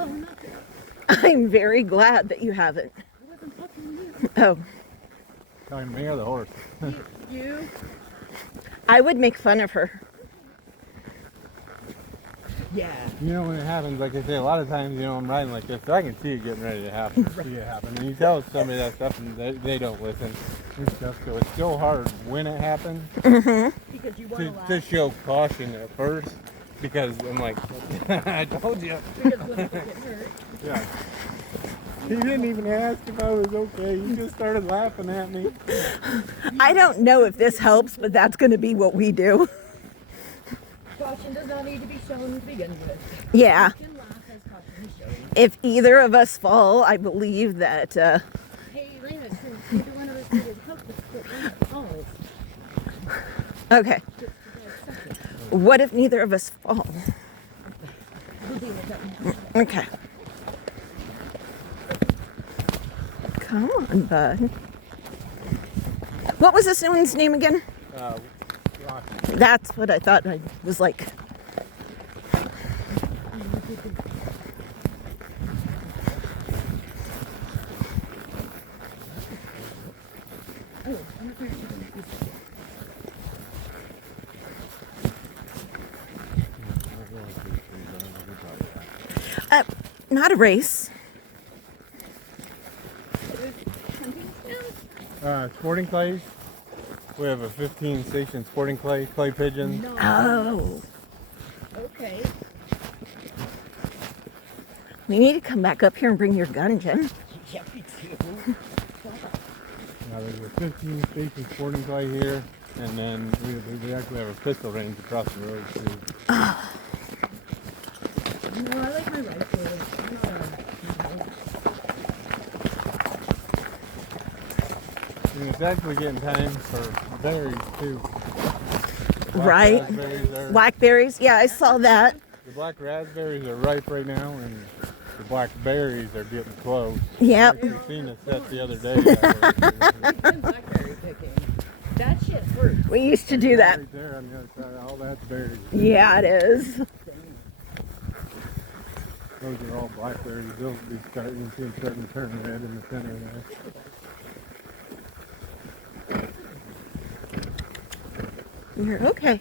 Oh, nothing. I'm very glad that you haven't. I wasn't talking to you. Oh, Talking to me or the horse? You? I would make fun of her. Yeah. You know, when it happens, like I say, a lot of times, you know, I'm riding like this, so I can see it getting ready to happen. See it happen. And you tell somebody that stuff and they don't listen and stuff, so it's so hard when it happens Because you want to show caution at first, because I'm like, I told you. Because when people get hurt. Yeah. He didn't even ask if I was okay. He just started laughing at me. I don't know if this helps, but that's going to be what we do. Caution does not need to be shown to begin with. Yeah. You can laugh as caution is shown. If either of us fall, I believe that, Hey, Lena, since neither one of us needed help, let's put Lena falls. okay. Just to get a second. What if neither of us fall? We'll deal with that now. Okay. Come on, bud. What was this one's name again? Rocky. That's what I thought. I was like, Oh, I'm not very sure what this is. not a race. Sporting clays. We have a 15 station sporting clay pigeon. No. Oh. Okay. We need to come back up here and bring your gun, Jen. Yeah, we do. There's a 15 station sporting clay here, and then we actually have a pistol range across the road too. No, I like my rifle. I'm not And it's actually getting time for berries too. Right. Blackberries. Yeah, I saw that. The black raspberries are ripe right now, and the blackberries are getting close. Yep. I seen a set the other day. That I'm blackberry picking. That shit hurts. We used to do that. Right there on the other side, all that's berries. Yeah, it is. Those are all blackberries. They'll be starting, you see them starting to turn red in the center there. You're okay.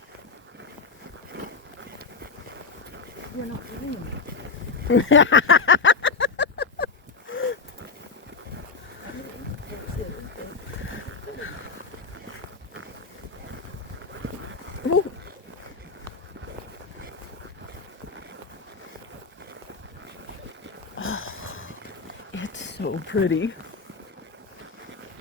We're not doing Ooh. It's so pretty.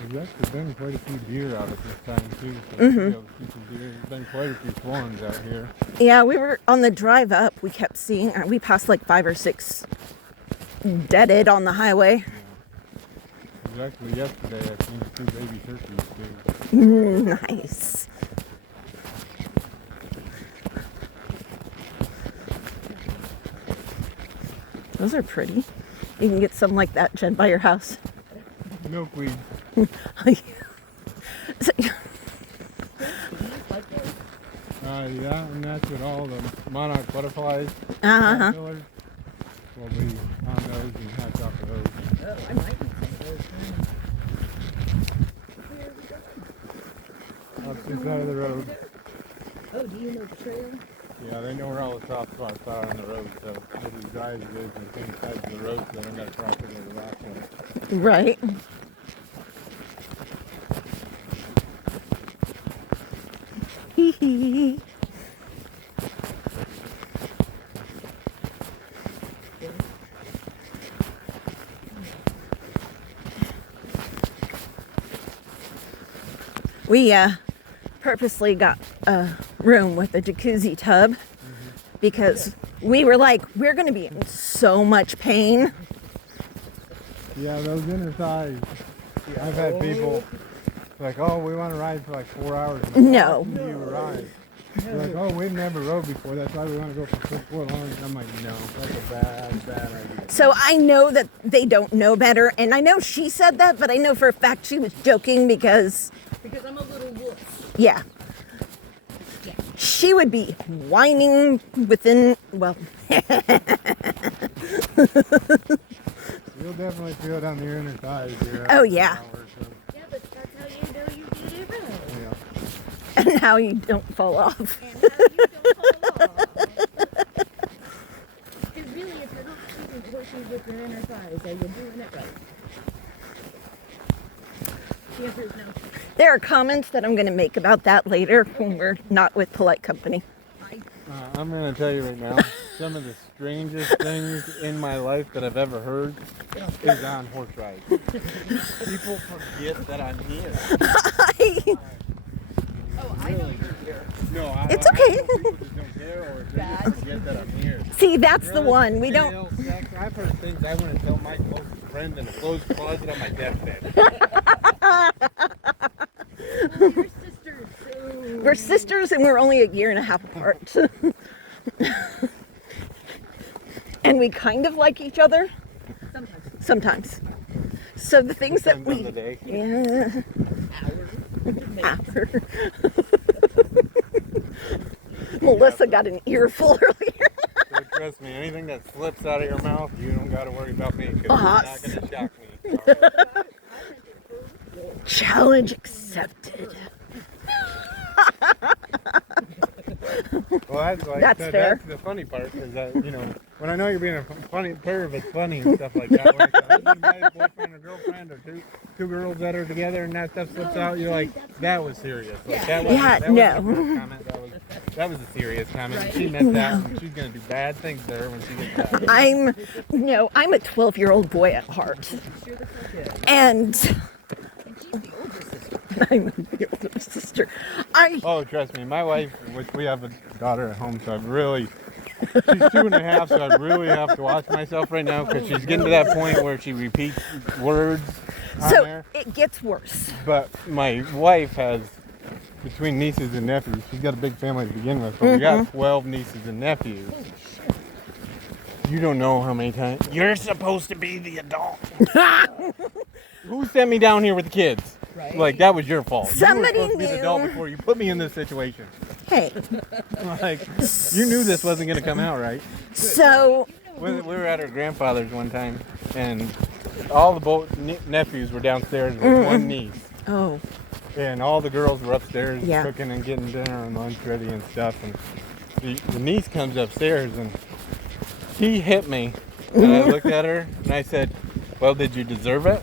There's actually been quite a few deer out at this time too. So we'll be able to see some deer. There's been quite a few swans out here. Yeah, we were on the drive up. We kept seeing, we passed like 5 or 6 deaded on the highway. Yeah. Actually yesterday I seen 2 baby turkeys too. Nice. Those are pretty. You can get some like that, Jen, by your house. Milkweed. So- Yeah, and that's what all the monarch butterflies Uh-huh. caterpillars will be on those and hatch off of those. Oh, I might need some of those. Off this side of the road. Oh, do you know the trail? Yeah, they know where all the soft spots are on the road, so it'll be dry as it is on the same side of the road, so they don't got to cross over the rock one. Right. Hee hee. We purposely got a room with a jacuzzi tub because we were like, we're going to be in so much pain. Yeah, those inner thighs. I've had people like, oh, we want to ride for like 4 hours. No. How do you ride? They're like, oh, we've never rode before. That's why we want to go for 4 long. I'm like, no, that's a bad idea. So I know that they don't know better, and I know she said that, but I know for a fact she was joking because I'm a little wolf. yeah. She would be whining within, well, You'll definitely feel it on your inner thighs. Oh, yeah. Yeah, but that's how you know you did it right. Yeah. And how you don't fall off. And how you don't fall off. Because really, if you're not keeping pushing with your inner thighs, are you doing it right? The answer is no. There are comments that I'm going to make about that later when we're not with polite company. I'm going to tell you right now, some of the strangest things in my life that I've ever heard is on horse rides. People forget that I'm here. Oh, I know you're here. No, It's okay. I know people just don't care or they just forget that I'm here. See, that's the Really? one. We don't. Male sex, I've heard things I want to tell my closest friend in a closed closet on my deathbed. Your sisters, too. We're sisters and we're only a year and a half apart. And we kind of like each other sometimes. So the things that Depends on we. the day. Yeah. Hour. Melissa got an earful earlier. So trust me, anything that slips out of your mouth, you don't got to worry about me because Uh-huh. it's not going to shock me. Challenge accepted. Well, that's like That's fair. That's the funny part is that when I know you're being a funny perv, it's funny and stuff like that. When it's a husband, wife, boyfriend, or girlfriend, or two girls that are together and that stuff slips out, you're like, that was serious. Like, that wasn't, Yeah, that no. wasn't a perv comment. That was a serious comment. Right. She meant that, and she's gonna do bad things to her when she gets back. I'm a 12-year-old boy at heart. And I'm the older sister. Oh, trust me, my wife, which we have a daughter at home, so she's 2.5, so I really have to watch myself right now because she's getting to that point where she repeats words on So there. it gets worse. But my wife has, between nieces and nephews, she's got a big family to begin with, but we got 12 nieces and nephews. You don't know how many times. You're supposed to be the adult. Who sent me down here with the kids? Right. Like, that was your fault. Somebody you were supposed to be the adult knew. before you put me in this situation. Hey, Like, you knew this wasn't going to come out right. so We were at her grandfather's one time, and all the both nephews were downstairs with one niece. oh, And all the girls were upstairs Yeah. cooking and getting dinner and lunch ready and stuff. And the niece comes upstairs and she hit me. And I looked at her and I said, well, did you deserve it?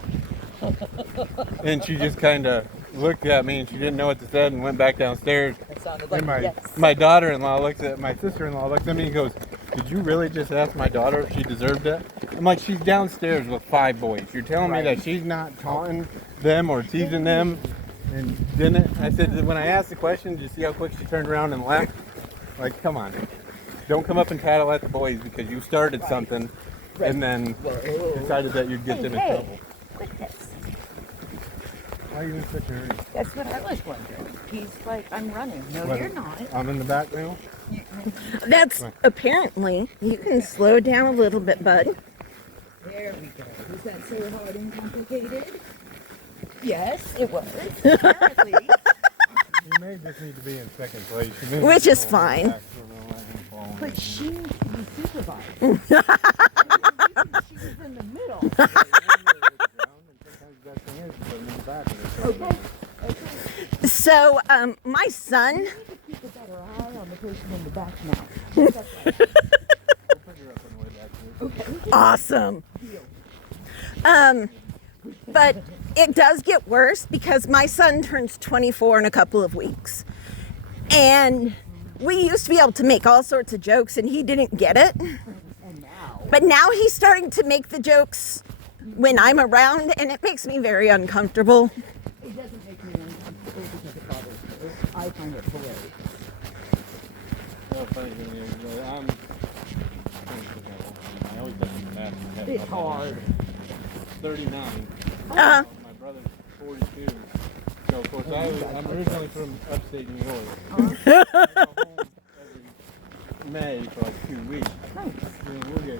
And she just kind of looked at me and she didn't know what to say and went back downstairs. That sounded And like my daughter-in-law my sister-in-law looks at me and goes, did you really just ask my daughter if she deserved it? I'm like, she's downstairs with 5 boys. You're telling me that she's not taunting them or teasing them and didn't? I said, when I asked the question, did you see how quick she turned around and left? Like, come on. Don't come up and tattle at the boys because you started something and then decided that you'd get them in trouble. Look at this. Why are you in such a hurry? That's what I was wondering. He's like, I'm running. No, What? you're not. I'm in the back now? that's apparently, you can slow down a little bit, bud. There we go. Was that so hard and complicated? Yes, it was. Apparently. You may just need to be in second place. You may Which need to is pull fine. back so we'll let him fall. But she needs to be supervised. She was in the middle. Okay. So, my son, You need to keep a better eye on the person in the back now. Okay. awesome. But it does get worse because my son turns 24 in a couple of weeks. And we used to be able to make all sorts of jokes and he didn't get it. And now. But now he's starting to make the jokes when I'm around and it makes me very uncomfortable. It doesn't make me uncomfortable because it bothers me. I find it hilarious. Well, funny thing is, I always get the math in my head. It's hard. 39. Uh, My brother's 42. So, of course, I'm originally from upstate New York. I go home every May for like 2 weeks. Nice. We'll get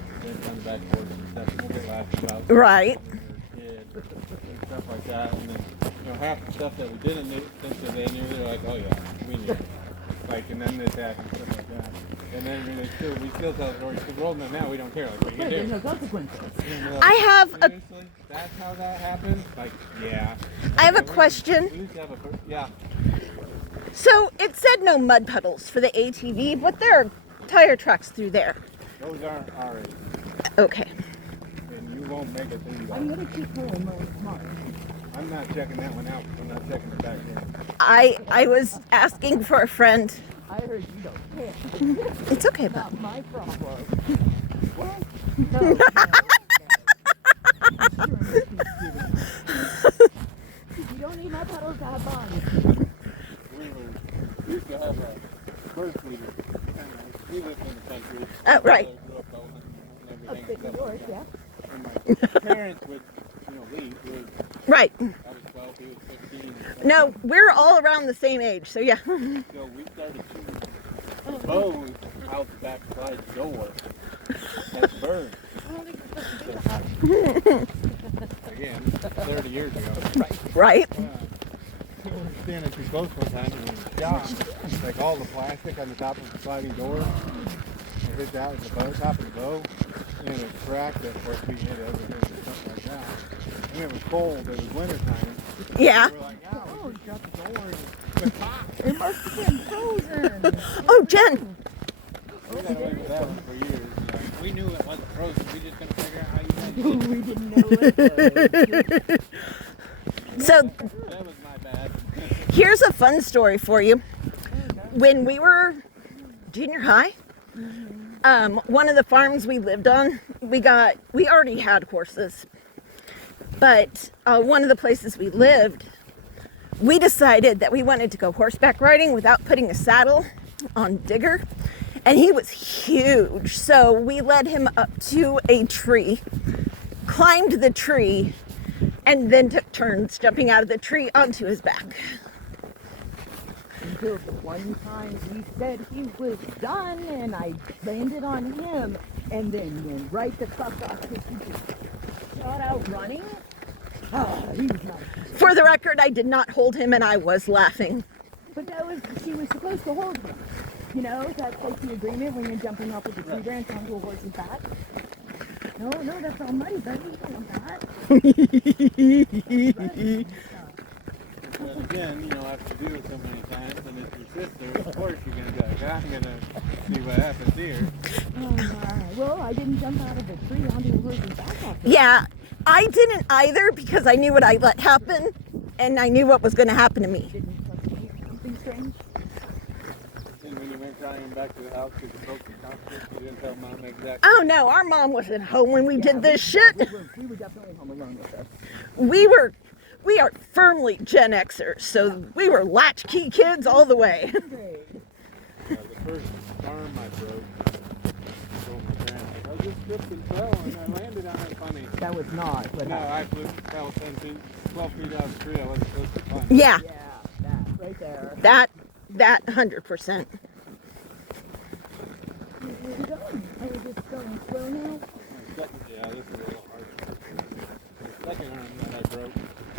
on the back porch and stuff. And we'll get laughing about Right. when we were kids and stuff like that. And then, half the stuff that we didn't think that they knew, they're like, oh yeah, we knew. Like, and then this happened, stuff like that. And then we still tell stories. Because we're old enough now, we don't care. Like, what are you Right, gonna there's do? no consequences. And we're like, I have a seriously? That's how that happened? Like, yeah. I have a We question. used to have yeah. So it said no mud puddles for the ATV, but there are tire tracks through there. Those aren't our age. Okay. And you won't make it through I'm that. gonna keep pulling mowing smart. I'm not checking that one out. I'm not checking the back end. I was asking for a friend. I heard you don't care. It's okay, but Not my problem. What? No, no, no. You don't need my puddles to have fun. We used to have a bird feeder. We lived in the country. Oh, right. Grew up out and everything. Upstate New York, yeah. And my parents would, leave. right. I was 12, he was 15. No, we're all around the same age, so yeah. So we started shooting bows out the back side door. That's birds. Again, 30 years ago. Right. We were standing too close one time and we shot. Like all the plastic on the top of the sliding door. It hit that with the bow, top of the bow. And it cracked it. Of course, we hit everything or something like that. And it was cold. It was winter time. Yeah. We were like, oh, we shut the door and it was hot. It must have been frozen. Oh, Jen. We got away with that one for years. Like, we knew it wasn't frozen. We just couldn't figure out how you guys did it. We didn't know it. So That was my bad. here's a fun story for you. When we were junior high, one of the farms we lived on, we already had horses. But one of the places we lived, we decided that we wanted to go horseback riding without putting a saddle on Digger. And he was huge. So we led him up to a tree, climbed the tree, and then took turns jumping out of the tree onto his back. Until the one time he said he was done and I landed on him and then went right the fuck off because he just shot out running. He was not. For the record, I did not hold him and I was laughing. But she was supposed to hold him. You know, that's like the agreement when you're jumping off of a tree branch onto a horse's back. No, that's all muddy, buddy. You don't want that. But again, after you do it so many times and it's your sister, of course you're going to be like, I'm going to see what happens here. Oh, my. Well, I didn't jump out of a tree onto a horse's back off. Yeah, I didn't either because I knew what I let happen and I knew what was going to happen to me. Didn't something strange? And when you went crying back to the house because you broke the concrete, you didn't tell mom exactly. Oh no, our mom wasn't home when we did this shit. We were definitely home alone with us. We are firmly Gen Xers, so we were latchkey kids all the way. Great. The first arm I broke, I told my parents, I just tripped and fell and I landed on it funny. That was not what No, happened. I fell 10 feet, 12 feet out of the tree. I wasn't supposed to climb. Yeah, Yeah, that right there. that 100%. Where are we going? Are we just going slow now? Yeah, this is a little hard. The second arm that I broke.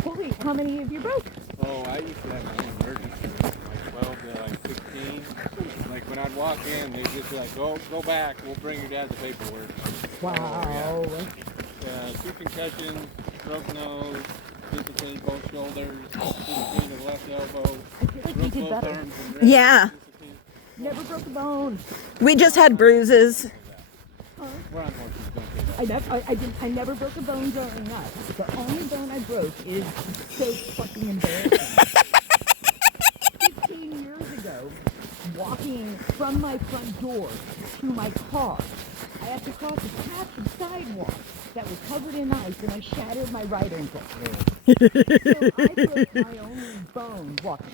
Holy, how many of you broke? Oh, I used to have my own emergency room, like 12 to like 16. Like when I'd walk in, they'd just be like, go back, we'll bring your dad the paperwork. Wow. 2 concussions, broke nose, dislocated both shoulders, dislocated the left elbow, I feel like you broke did both better. arms and wrists. Yeah, Never broke a bone. we just had bruises. We're on horses, don't do that. I never broke a bone growing up. The only bone I broke is so fucking embarrassing. 15 years ago, walking from my front door to my car, I had to cross a patch of sidewalk that was covered in ice and I shattered my right ankle. So I broke my only bone walking.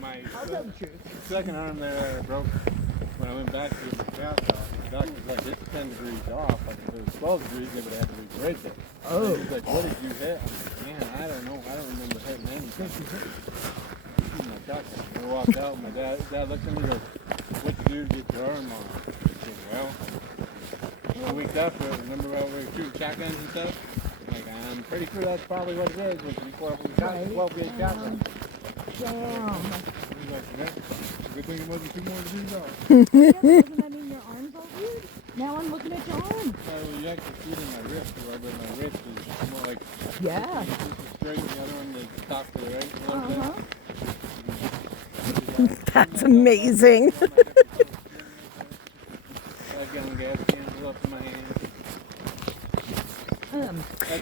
My I'll tell the truth. second arm there I broke when I went back to get my cast off. The doctor's like, it's 10 degrees off. Like if it was 12 degrees, they would have to regrade it. Oh. He's like, what did you hit? I'm like, man, I don't know. I don't remember hitting anything. My doctor. I walked out. My dad looked at me and goes, what you do to get your arm off? I said, well, a week after, remember when we were shooting shotguns and stuff? Like, I'm pretty sure that's probably what it is. Was 12 gauge shotgun. Damn. like, man, good thing it wasn't too more than these are. Yeah, doesn't that mean your arms are weird? Now I'm looking at your arms. Well, you actually see it in my wrist, however, my wrist is more like Yeah. this is straight, and the other one is top to the right. A little Uh-huh. bit. That's amazing. 5 gallon gas can blew up in my hand.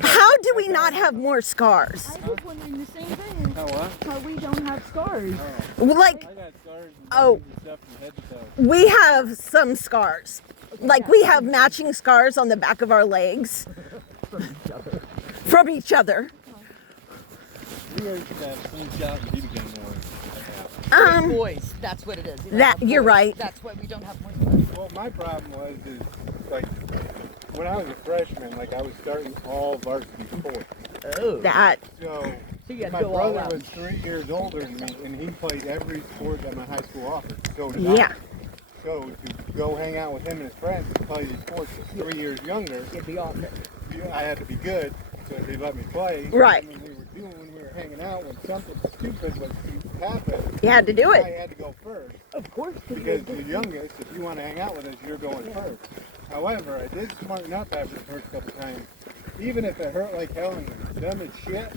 How do we not have more scars? I was wondering the same thing. How what? How we don't have scars. Like, I got scars and Oh. burns and stuff from head to toe. we have some scars. Like, we have matching scars on the back of our legs From each other. from each other. We always have slingshot and BB gun wars. Boys, that's what it is. You know, That- we're you're boys. right. That's why we don't have more scars. Well, my problem was like when I was a freshman, like I was starting all varsity sports. Oh. That, So So you had to my go all brother out. was 3 years older than me, and he played every sport that my high school offered. So did yeah. I. So to go hang out with him and his friends and play these sports that's 3 years younger, It'd be awesome. I had to be good, so they let me play. Right. And when we were hanging out, when something stupid was to happen, You had to do I it. had to go first. Of course. Because the youngest, if you want to hang out with us, you're going first. However, I did smarten up after the first couple times. Even if it hurt like hell and was dumb as shit,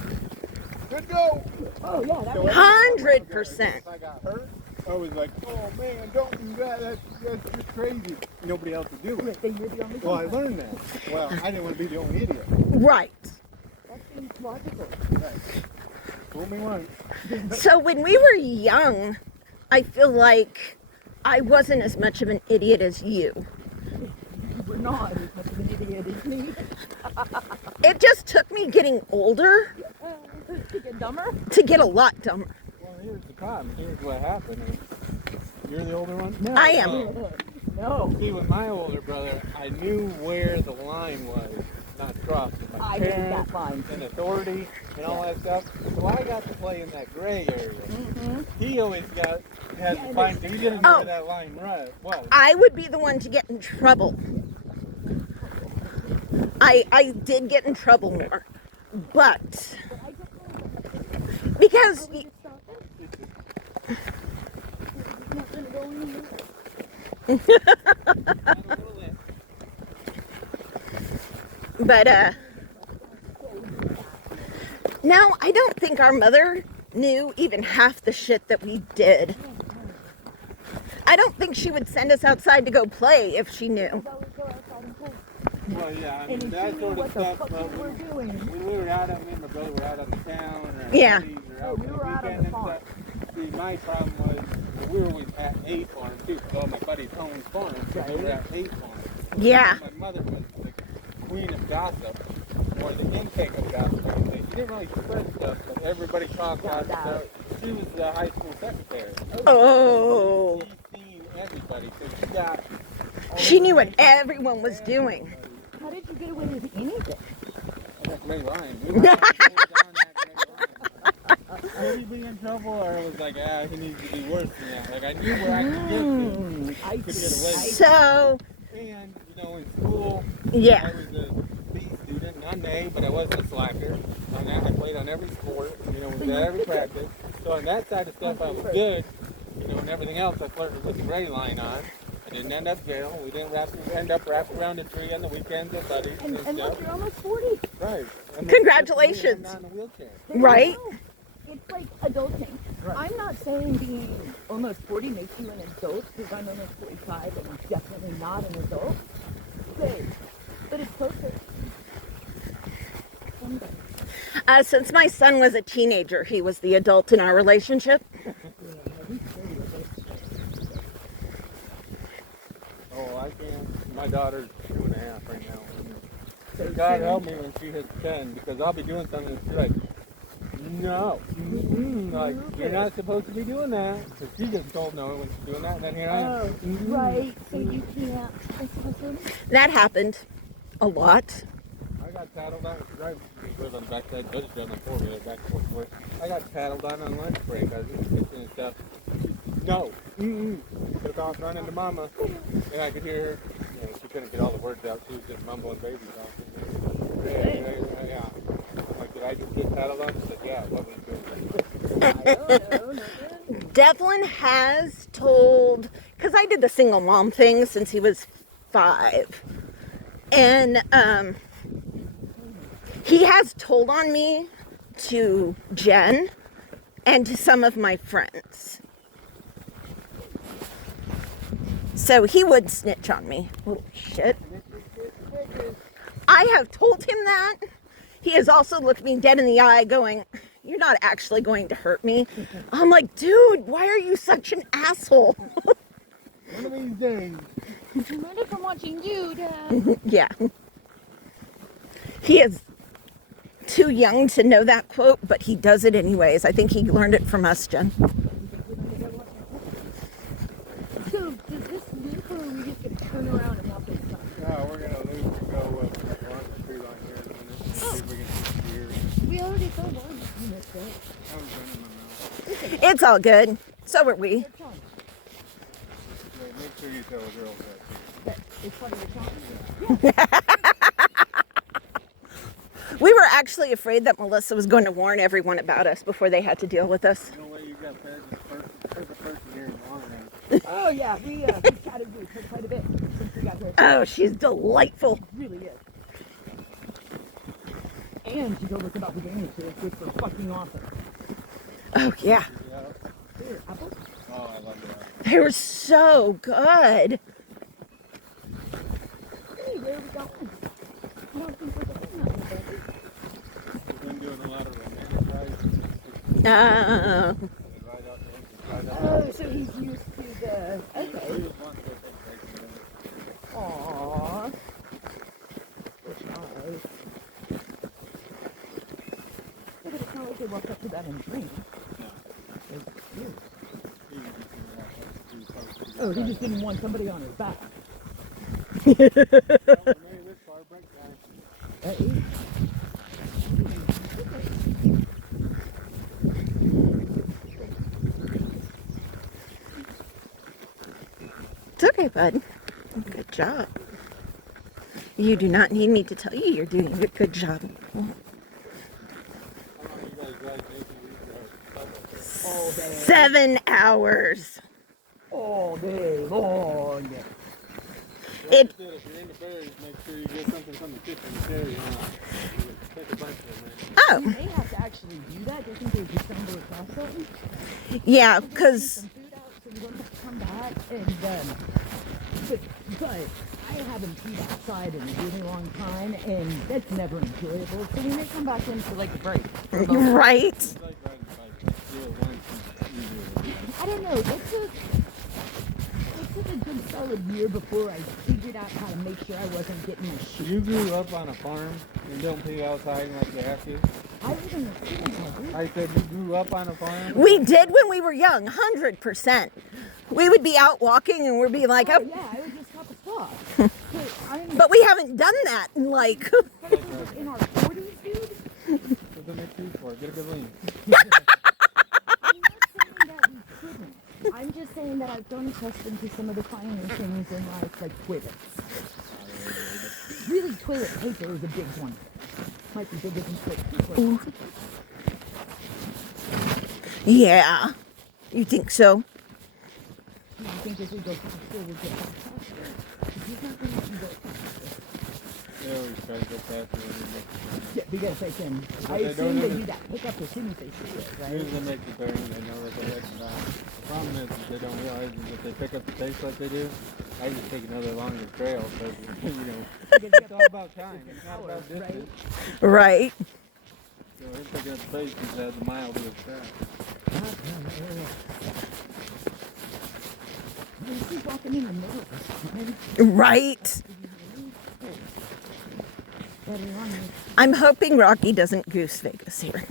good go. Oh, yeah. That So was 100%. If I got hurt, I was like, oh man, don't do that. That's just crazy. Nobody else would do it. Then you're the only Well, I one. learned that. Well, I didn't want to be the only idiot. Right. That seems logical. Right. Fool me once. So when we were young, I feel like I wasn't as much of an idiot as you. We're not as much of an idiot as me. It just took me getting older To get dumber? to get a lot dumber. Well, here's the problem. Here's what happened. You're the older one? No. I am. No. See, with my older brother, I knew where the line was not crossed with my I hate parents that line. and authority and all that stuff. So I got to play in that gray area. He always had to find. He didn't know Oh. where that line was. I would be the one to get in trouble. I did get in trouble more. But because now I don't think our mother knew even half the shit that we did. I don't think she would send us outside to go play if she knew. Well, yeah, I mean, And that she knew sort of what the stuff. fuck But we were doing. when we were out, me and my brother were out on the town or Yeah. cities or Oh, out we for were out on weekend the farm. and stuff. See, my problem was we were always at a farm too. So all my buddies owned farms, so they were at a farm. Yeah. My mother was the queen of gossip, or the intake of gossip. She didn't really spread stuff, but everybody talked about stuff. She was the high school secretary. Oh. She's seen everybody, so she got. all She the knew what information everyone was from doing. everybody. How did you get away with anything? That's May Ryan. We were always on that May Ryan. Would he be in trouble, or it was like, he needs to do worse than that? Like, I knew where I could get to. I Could get away. So, And, in school, yeah. I was a B student, not an A, but I wasn't a slacker. On that, I played on every sport, was at every practice. So on that side of stuff, I was good. And everything else, I flirted with the gray line on. I didn't end up jail. We didn't end up wrapped around a tree on the weekends with buddies and, And stuff. look, you're almost 40. Right. And Congratulations. I'm not in a wheelchair. Right? It's like adulting. Right. I'm not saying being almost 40 makes you an adult, because I'm almost 45 and I'm definitely not an adult. But it's closer. Someday. Since my son was a teenager, he was the adult in our relationship. Oh, I can't. My daughter's 2.5 right now. So God soon. help me when she hits 10, because I'll be doing something and she's like, no. Like, you're not supposed to be doing that. So she just told no when she's doing that, and then here I am. Oh, right. So you can't. That's awesome. That happened a lot. I got tattled on. We live on the backside. I just drove my 4-wheeler back and forth to work. I got tattled on lunch break. I was in the kitchen and stuff. No. Took off running to mama, and I could hear her. She couldn't get all the words out. She was just mumbling baby talk. Yeah. I'm like, did I just get tattled on? She said, yeah. What was you doing? I don't know. Nothing. Devlin has told, because I did the single mom thing since he was 5. And he has told on me to Jen and to some of my friends. So he would snitch on me. Little shit. I have told him that. He has also looked me dead in the eye going, "You're not actually going to hurt me." I'm like, dude, why are you such an asshole? One of these days. Remember from watching you, Dad. Yeah. He is too young to know that quote, but he does it anyways. I think he learned it from us, Jen. So, does this loop or are we just going to turn around and walk inside? No, we're gonna loop and go along the tree line here in a minute. See if we can see deer. We already saw one. You missed it. I was running my mouth. It's all good. So are we. Good song. Wait, make sure you tell the girls that too. That it's part of your song? We were actually afraid that Melissa was going to warn everyone about us before they had to deal with us. You know what you got fed the person here in long run. Oh, yeah. We chatted with her quite a bit since we got here. Oh, she's delightful. It really is. And she told us about the game too, which was fucking awesome. Oh, yeah. Here, apples? Oh, I love that. They were so good. Hey, where are we going? I don't think we're going that way, baby. We've been doing a lot of romantic rides. Oh. Ride out there, Oh, so he's used to the... Okay. We just want to go take pictures. Aww. Which nice. Yeah, but it's not like they walked up to that and drink. It's cute. Oh, he just didn't want somebody on his back. Maybe this far break time. That is. It's okay, bud. Good job. You do not need me to tell you you're doing a good job. How long you guys ride ATVs? All day. 7 hours. All day long. It- If you're in the berries, make sure you get something from the kitchen to carry on. Take a bunch of them. Oh, You may have to actually do that just in case you stumble across something. yeah, Some because food out so you don't have to come back and but I haven't peed outside in a really long time and that's never enjoyable. So we may come back in for like a break. right. It's like riding a bike. Do it once and you do it again. I don't know. It took a good solid year before I figured out how to make sure I wasn't getting my shit. You grew up on a farm and don't pee outside like you have to. I was in the city, dude. I said you grew up on a farm. We did when we were young, 100%. We would be out walking and we'd be like, Oh oh, yeah, I would just stop a spot. but we haven't done that in like, In our 40s, dude. What does it make two for? Get a good lean. I'm not saying that we couldn't. I'm just saying that I've grown accustomed to some of the finer things in life, like toilets. Really, toilet paper is a big one. Might be bigger than toilet paper. yeah. You think so? I think if we go faster, we'll get back faster. He's not going to let me go faster. They always try to go faster when you make Yeah, because they can. I they assume don't they under- do that pickup as soon as they see it, As soon right? as they make the turn, they know that they're heading down. The problem is that they don't realize is if they pick up the pace like they do, I just take another longer trail because, you know, it's all about time. It's not about distance. Right. So him picking up the pace just adds a mile to his track. He's walking in the middle. Maybe Right. better on me. I'm hoping Rocky doesn't goose Vegas here.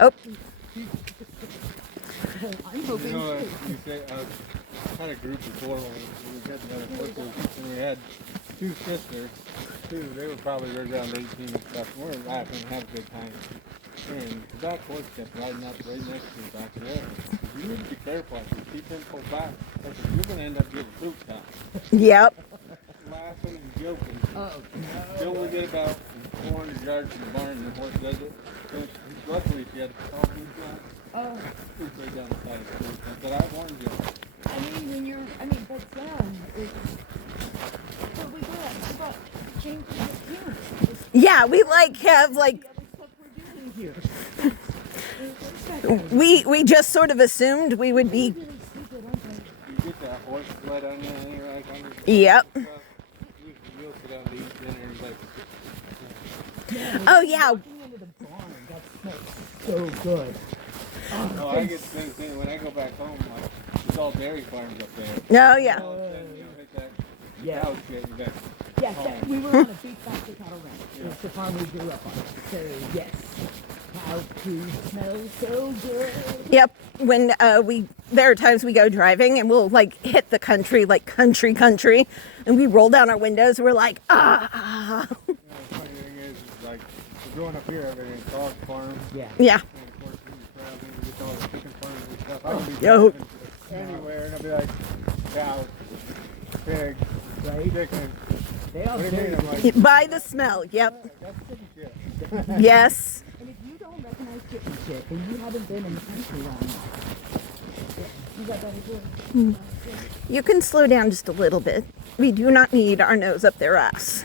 Oh, I'm hoping You know, too. you say, I had a group before when we got together horses, and we had two sisters, too. They were probably right around 18 and stuff. We were laughing and having a good time. And the back horse kept riding up right next to the back of there. You need to be careful. I said, keep him pulled back. I said, you're going to end up getting fruit stopped. yep. Laugh laughing and joking. Oh, Till we get about 400 yards from the barn and the horse does it. So luckily she had a call blue flag. oh. We stayed down the side of the street. But I warned you. I mean, when you're, but Sam, what we got James and his parents. Yeah, we like have like The other stuff we're doing here. we just sort of assumed we would be. Really stupid, aren't they? You get that horse sled on you and you're like on your Yep. you'll sit down to eat dinner and like Oh yeah. Walking into the barn, that smells so good. oh, I get the same thing when I go back home, like it's all dairy farms up there. No, yeah. All of a sudden, you know, hit that Yeah. cow shit and back. Yes, we were on a big factory cattle ranch. It's the farm we grew up on. So, yes. Cow food smells so good. Yep. When there are times we go driving and we'll like hit the country, like country, and we roll down our windows. We're like, ah. The funny thing is like we're going up here, everything's dog farm. Yeah. Yeah. And of course, when you're traveling, you get to all the chicken farms and stuff. I can be Yo. driving anywhere and I'll be like, cows, pigs, Right? chicken. They all What do you mean? do. I'm like, By the smell. Yep. that's chicken shit. Yes. And if you don't recognize chicken shit, then you haven't been in the country long enough. You got that as You can slow down just a little bit. We do not need our nose up their ass.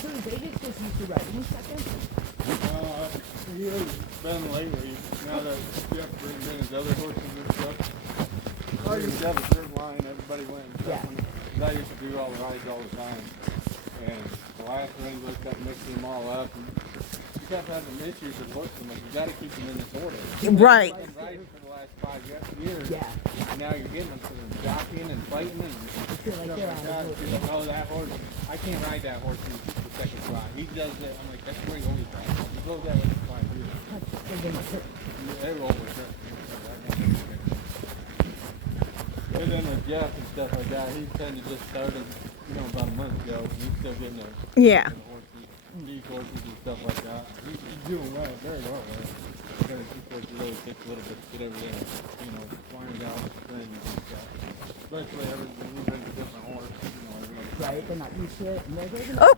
So David's just used to riding second? He has been lately, now that Jeff brings in his other horses and stuff. I used to have a certain line, everybody went and stuff. Yeah. And I used to do all the rides all the time. And the last one was kept mixing them all up. And you kept having issues with horses. Like, you got to keep them in this order. Right. You've been riding for the last 5 years. Yeah. And now you're getting them so they're jockeying and fighting and I feel like stuff they're like on that. a She's like, oh, that horse, I can't ride that horse in the second spot. He does it. I'm like, that's where he always rides. He goes that way, it's fine. They roll with it. And then with Jeff and stuff like that, he kind of just started, about a month ago. And he's still getting there. Yeah. These horses and stuff like that. He's doing well, very well there. Because of course it really takes a little bit to get everything, lined out and things and stuff. Especially when he brings a different horse, Right, they're not used to it. And they're going Oh,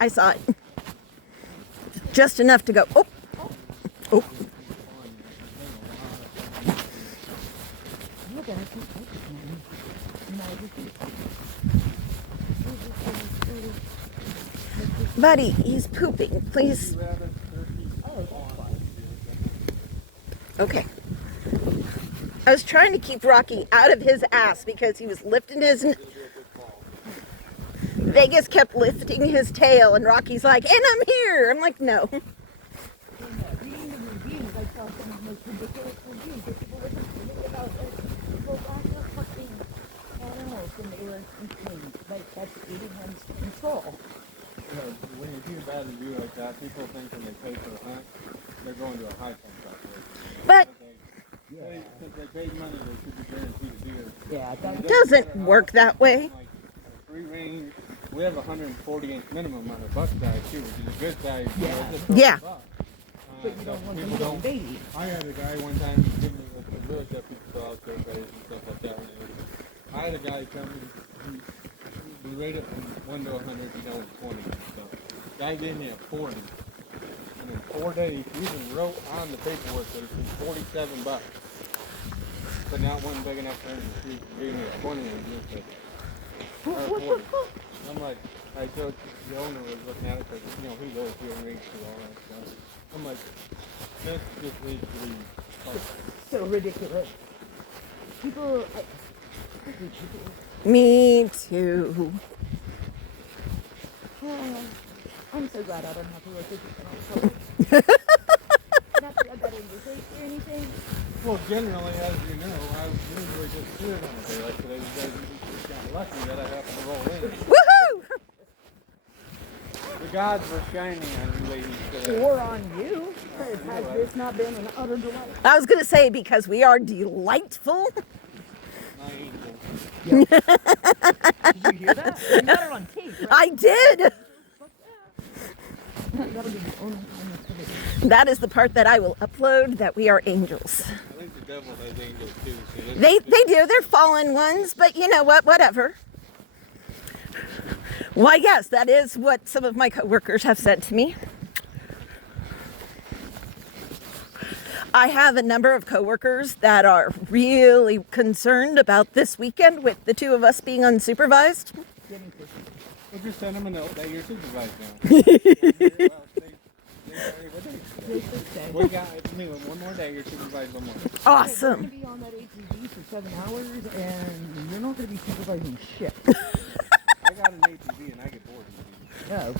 I saw it. Just enough to go. Oh. Oh. Look at it. Buddy, he's pooping. Please. Okay. I was trying to keep Rocky out of his ass because he was lifting his. Vegas kept lifting his tail, and Rocky's like, and I'm here. I'm like, no. Reading the reviews, I saw some of the most ridiculous reviews that people were complaining about people backing up fucking animals when they were insane. Like, that's anyone's control. When you do a bad review like that, people think when they pay for the hunt, they're going to a high fence operation. But Since they paid money, they should be guaranteed a deer. Yeah, that it doesn't work that way. Like free range, we have a 140-inch minimum on a buck size too, which is a good size. Yeah. Just Yeah. a buck. but you don't want them people to don't. baby. I had a guy one time give me a really tough people saw out there and stuff like that. I had a guy come and we rate it from 1 to 100, 20 and stuff. Guy gave me a 40. And in 4 days, he even wrote on the paperwork that it was 47 bucks. But not one big enough for him to shoot. He gave me a 20 and just said, or 40. I'm like, I told the owner was looking at it because, he's always doing race and all that stuff. I'm like, this just needs to be So ridiculous. People, Me too. I'm so glad I don't have to work with you. Not that I got into safety or anything. Well, generally, as you know, I usually just sit on a day like today. You guys just got lucky that I happened to roll in. Woohoo! The gods were shining on you ladies today. Or on you. Has this not been an utter delight? I was going to say because we are delightful. My angel. Did you hear that? You got it on tape, right? I did. That'll be the only time that's gonna be. That is the part that I will upload, that we are angels. I think the devil has angels too. So They do. They're fallen ones, but you know what? Whatever. Why, yes, that is what some of my coworkers have said to me. I have a number of coworkers that are really concerned about this weekend with the two of us being unsupervised. We'll just send them a note that you're supervised now. We got one more day. You're supervised one more. You're Awesome. gonna be on that ATV for 7 hours, and you're not gonna be supervising shit. I got an ATV and I get bored. Yeah.